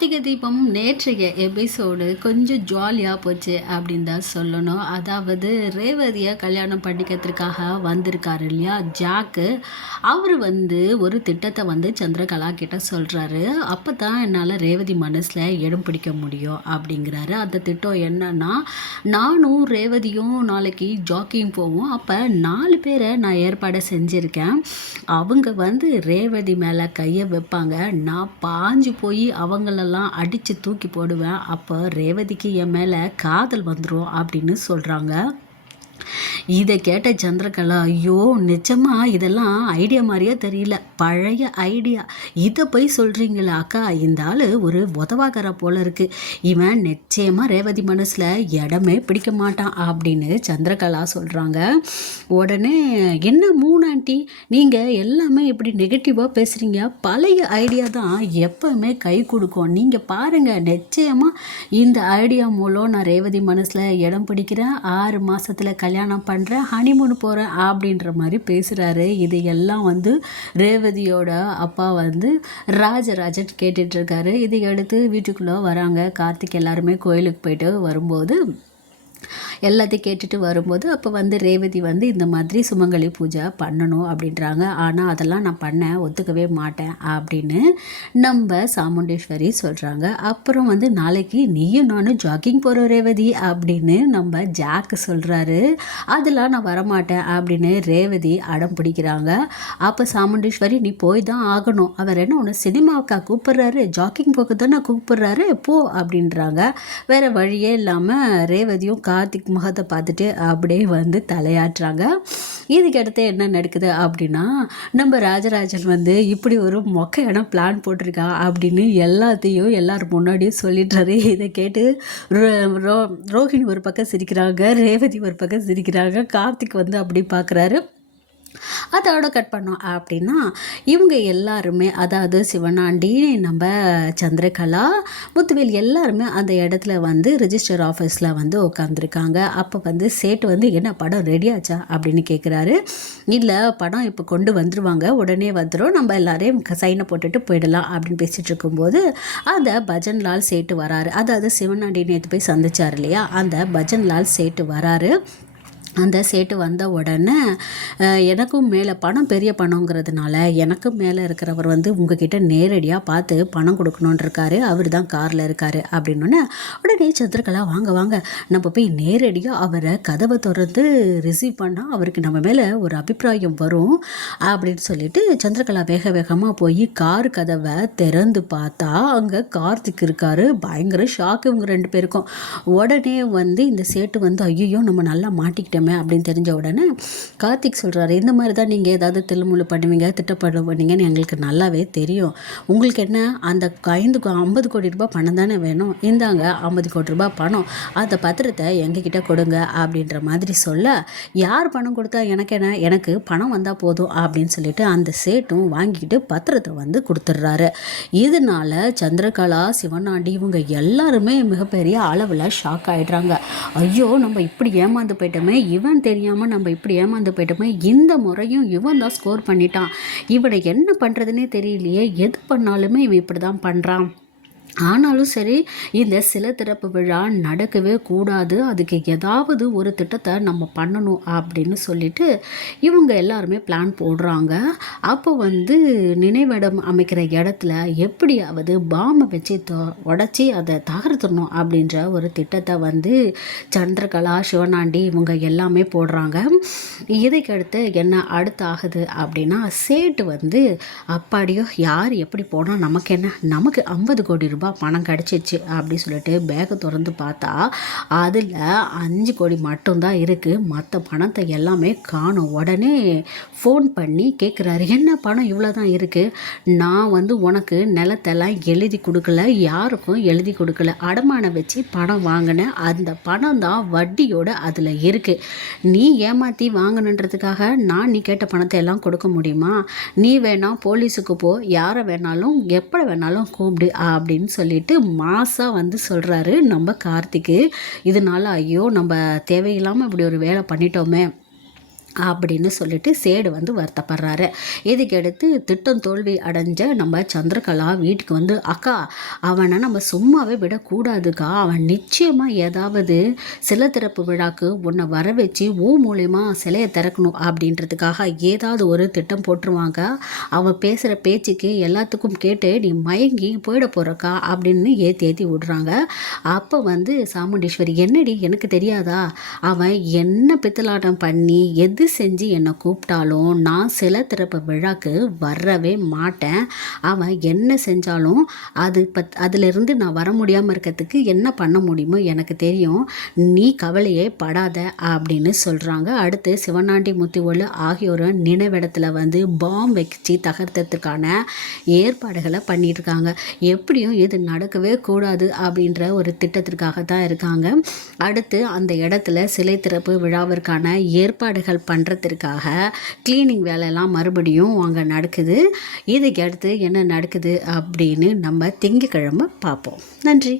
கார்த்திகை தீபம் நேற்றைய எபிசோடு கொஞ்சம் ஜாலியாக போச்சு அப்படின்னு தான் சொல்லணும். அதாவது ரேவதியை கல்யாணம் பண்ணிக்கிறதுக்காக வந்திருக்காரு இல்லையா ஜாக்கு அவர் வந்து ஒரு திட்டத்தை வந்து சந்திரகலா கிட்ட சொல்கிறாரு அப்போ தான் என்னால் ரேவதி மனசில் இடம் பிடிக்க முடியும் அப்படிங்கிறாரு. அந்த திட்டம் என்னன்னா நானும் ரேவதியும் நாளைக்கு ஜாக்கிங் போவோம். அப்போ நாலு பேரை நான் ஏற்பாடு செஞ்சுருக்கேன். அவங்க வந்து ரேவதி மேலே கையை வைப்பாங்க. நான் பாஞ்சு போய் அவங்களெல்லாம் அடித்து தூக்கி போடுவேன். அப்போ ரேவதிக்கு என் மேலே காதல் வந்துடும் அப்படின்னு சொல்கிறாங்க இதை கேட்ட சந்திரகலா ஐயோ நிஜமா இதெல்லாம் ஐடியா மாதிரியே தெரியல. பழைய ஐடியா இதை போய் சொல்கிறீங்களா அக்கா? இந்த ஆள் ஒரு உதவாகர போல இருக்குது இவன் நிச்சயமாக ரேவதி மனசில் இடமே பிடிக்க மாட்டான் அப்படின்னு சந்திரகலா சொல்கிறாங்க உடனே என்ன மூணு ஆண்டி நீங்கள் எல்லாமே இப்படி நெகட்டிவாக பேசுகிறீங்க பழைய ஐடியா தான் எப்போவுமே கை கொடுக்கும். நீங்கள் பாருங்கள் நிச்சயமாக இந்த ஐடியா மூலம் நான் ரேவதி மனசில் இடம் பிடிக்கிறேன். ஆறு மாதத்தில் கல்யாணம் பண்ணுறேன் ஹனிமூன் போகிறேன் அப்படின்ற மாதிரி பேசுகிறாரு இது எல்லாம் வந்து ரேவதியோட அப்பா வந்து ராஜராஜன் கேட்டுட்ருக்காரு இதை அடுத்து வீட்டுக்குள்ளே வராங்க. கார்த்திக் எல்லாருமே கோயிலுக்கு போயிட்டு வரும்போது எல்லாத்தையும் கேட்டுட்டு வரும்போது அப்போ வந்து ரேவதி வந்து இந்த மாதிரி சுமங்கலி பூஜை பண்ணணும் அப்படின்றாங்க. ஆனால் அதெல்லாம் நான் பண்ண ஒத்துக்கவே மாட்டேன் அப்படின்னு நம்ம சாமுண்டேஸ்வரி சொல்கிறாங்க அப்புறம் வந்து நாளைக்கு நீயும் நானும் ஜாக்கிங் போகிறோம் ரேவதி அப்படின்னு நம்ம ஜாக்கு சொல்கிறாரு அதெல்லாம் நான் வரமாட்டேன் அப்படின்னு ரேவதி அடம் பிடிக்கிறாங்க. அப்போ சாமுண்டேஸ்வரி நீ போய் தான் ஆகணும். அவர் என்ன ஒன்று சினிமாவுக்கா கூப்பிட்றாரு? ஜாக்கிங் போக்கு தானே கூப்பிட்றாரு? போ அப்படின்றாங்க. வேறு வழியே இல்லாமல் ரேவதியும் கார்த்திக் முகத்தை பார்த்துட்டு அப்படியே வந்து தலையாட்டுறாங்க. இதுக்கடுத்து என்ன நடக்குது அப்படின்னா நம்ம ராஜராஜன் வந்து இப்படி ஒரு மொக்க இடம் பிளான் போட்டிருக்கா அப்படின்னு எல்லாத்தையும் எல்லாரும் முன்னாடியும் சொல்லிடுறாரு. இதை கேட்டு ரோ ரோஹிணி ஒரு பக்கம் சிரிக்கிறாங்க ரேவதி ஒரு பக்கம் சிரிக்கிறாங்க கார்த்திக் வந்து அப்படி பார்க்குறாரு. அதோட கட் பண்ணோம். அப்படின்னா இவங்க எல்லாருமே அதாவது சிவனாண்டி நம்ம சந்திரகலா முத்துவேல் எல்லாருமே அந்த இடத்துல வந்து ரிஜிஸ்டர் ஆஃபீஸில் வந்து உட்காந்துருக்காங்க அப்போ வந்து சேட்டு வந்து என்ன படம் ரெடியாச்சா அப்படின்னு கேட்குறாரு இல்லை படம் இப்போ கொண்டு வந்துருவாங்க. உடனே வந்துடும் நம்ம எல்லாரையும் சைனை போட்டுட்டு போயிடலாம் அப்படின்னு பேசிகிட்டு இருக்கும்போது அந்த பஜன்லால் சேட்டு வராரு. அதாவது சிவனாண்டி நேற்று போய் சந்திச்சார் இல்லையா? அந்த பஜன்லால் சேட்டு வராரு. அந்த சேட்டு வந்த உடனே எனக்கும் மேலே பணம் பெரிய பணங்கிறதுனால எனக்கும் மேலே இருக்கிறவர் வந்து உங்ககிட்ட நேரடியாக பார்த்து பணம் கொடுக்கணுன்றிருக்காரு அவர் தான் காரில் இருக்கார் அப்படின்னோடனே உடனே சந்திரகலா வாங்க வாங்க. நம்ம போய் நேரடியாக அவரை கதவை திறந்து ரிசீவ் பண்ணால் அவருக்கு நம்ம மேலே ஒரு அபிப்பிராயம் வரும் அப்படின்னு சொல்லிட்டு சந்திரகலா வேக வேகமாக போய் கார் கதவை திறந்து பார்த்தா அங்கே கார்த்திக் இருக்கார். பயங்கர ஷாக்கு இவங்க ரெண்டு பேருக்கும். உடனே வந்து இந்த சேட்டு வந்து ஐயோ நம்ம நல்லா மாட்டிக்கிட்டோம். பண்ணிட்டோமே அப்படின்னு தெரிஞ்ச உடனே கார்த்திக் சொல்கிறாரு இந்த மாதிரி தான் நீங்கள் ஏதாவது தில்லுமுள்ளு பண்ணுவீங்க திட்டப்பட எங்களுக்கு நல்லாவே தெரியும். உங்களுக்கு என்ன அந்த ஐந்து ஐம்பது கோடி ரூபாய் பணம் தானே வேணும்? இந்தாங்க ஐம்பது கோடி ரூபாய் பணம். அந்த பத்திரத்தை எங்ககிட்ட கொடுங்க அப்படின்ற மாதிரி சொல்ல யார் பணம் கொடுத்தா எனக்கு என்ன? எனக்கு பணம் வந்தால் போதும் அப்படின்னு சொல்லிட்டு அந்த சேட்டும் வாங்கிக்கிட்டு பத்திரத்தை வந்து கொடுத்துட்றாரு. இதனால சந்திரகலா சிவனாண்டி இவங்க எல்லாருமே மிகப்பெரிய அளவில் ஷாக் ஆகிடுறாங்க ஐயோ நம்ம இப்படி ஏமாந்து போயிட்டோமே இவன் தெரியாமல் நம்ம இப்படி ஏமாந்து போயிட்டோமே இந்த முறையும் இவன் தான் ஸ்கோர் பண்ணிட்டான். இவனை என்ன பண்ணுறதுனே தெரியலையே எது பண்ணாலுமே இவன் இப்படி தான் பண்ணுறான் ஆனாலும் சரி இந்த சில திறப்பு விழா நடக்கவே கூடாது. அதுக்கு ஏதாவது ஒரு திட்டத்தை நம்ம பண்ணணும் அப்படின்னு சொல்லிட்டு இவங்க எல்லாருமே பிளான் போடுறாங்க. அப்போ வந்து நினைவிடம் அமைக்கிற இடத்துல எப்படியாவது பாம்பை வச்சு உடச்சி அதை தகர்த்துடணும் அப்படின்ற ஒரு திட்டத்தை வந்து சந்திரகலா சிவனாண்டி இவங்க எல்லாமே போடுறாங்க. இதுக்கடுத்து என்ன அடுத்து ஆகுது அப்படின்னா சேட்டு வந்து அப்பாடியோ யார் எப்படி போனால் நமக்கு என்ன நமக்கு ஐம்பது கோடி ரூபாய் ரூபாய் பணம் கிடச்சிச்சு அப்படி சொல்லிட்டு பேக்கை திறந்து பார்த்தா அதில் அஞ்சு கோடி மட்டும்தான் இருக்குது மற்ற பணத்தை எல்லாமே காணும். உடனே ஃபோன் பண்ணி கேட்குறாரு என்ன பணம் இவ்வளோ தான் இருக்குது நான் வந்து உனக்கு நிலத்தெல்லாம் எழுதி கொடுக்கல யாருக்கும் எழுதி கொடுக்கல. அடமானம் வச்சு பணம் வாங்கினேன் அந்த பணம் தான் வட்டியோட அதில் இருக்குது நீ ஏமாற்றி வாங்கணுன்றதுக்காக நான் நீ கேட்ட பணத்தை எல்லாம் கொடுக்க முடியுமா? நீ வேணால் போலீஸுக்கு போ. யாரை வேணாலும் எப்போ வேணாலும் கூப்பிடு அப்படின்னு சொல்லிட்டு மாசாக வந்து சொல்கிறாரு நம்ம கார்த்திக்கு. இதனால ஐயோ நம்ம தேவையில்லாமல் இப்படி ஒரு வேலை பண்ணிட்டோமே. அப்படின்னு சொல்லிட்டு சேடு வந்து வருத்தப்படுறாரு. இதுக்கடுத்து திட்டம் தோல்வி அடைஞ்ச நம்ம சந்திரகலா வீட்டுக்கு வந்து அக்கா அவனை நம்ம சும்மாவே விடக்கூடாதுக்கா. அவன் நிச்சயமாக ஏதாவது சிலை திறப்பு விழாக்கு உன்னை வர வச்சு ஊ மூலயமா சிலையை திறக்கணும் அப்படின்றதுக்காக ஏதாவது ஒரு திட்டம் போட்டுருவாங்க. அவன் பேசுகிற பேச்சுக்கு எல்லாத்துக்கும் கேட்டு நீ மயங்கி போயிட போகிறக்கா அப்படின்னு ஏற்றி ஏற்றி விடுறாங்க. அப்போ வந்து சாமுண்டீஸ்வரி என்னடி எனக்கு தெரியாதா? அவன் என்ன பித்தலாட்டம் பண்ணி எது செஞ்சு என்னை கூப்பிட்டாலும் நான் சில திறப்பு விழாக்கு வரவே மாட்டேன். அவன் என்ன செஞ்சாலும் அது பத் அதிலிருந்து நான் வர முடியாமல் இருக்கிறதுக்கு என்ன பண்ண முடியுமோ எனக்கு தெரியும். நீ கவலையே படாத அப்படின்னு சொல்கிறாங்க அடுத்து சிவனாண்டி முத்திவோலு ஆகியோரும் நினைவிடத்தில் வந்து பாம் வச்சு தகர்த்ததுக்கான ஏற்பாடுகளை பண்ணியிருக்காங்க. எப்படியும் இது நடக்கவே கூடாது அப்படின்ற ஒரு திட்டத்திற்காக தான் இருக்காங்க. அடுத்து அந்த இடத்துல சிலை திறப்பு விழாவிற்கான ஏற்பாடுகள் பண்ணுறதுக்காக க்ளீனிங் வேலையெல்லாம் மறுபடியும் அங்கே நடக்குது. இதுக்கு அடுத்து என்ன நடக்குது அப்படின்னு நம்ம திங்கக்கிழமை பார்ப்போம். நன்றி.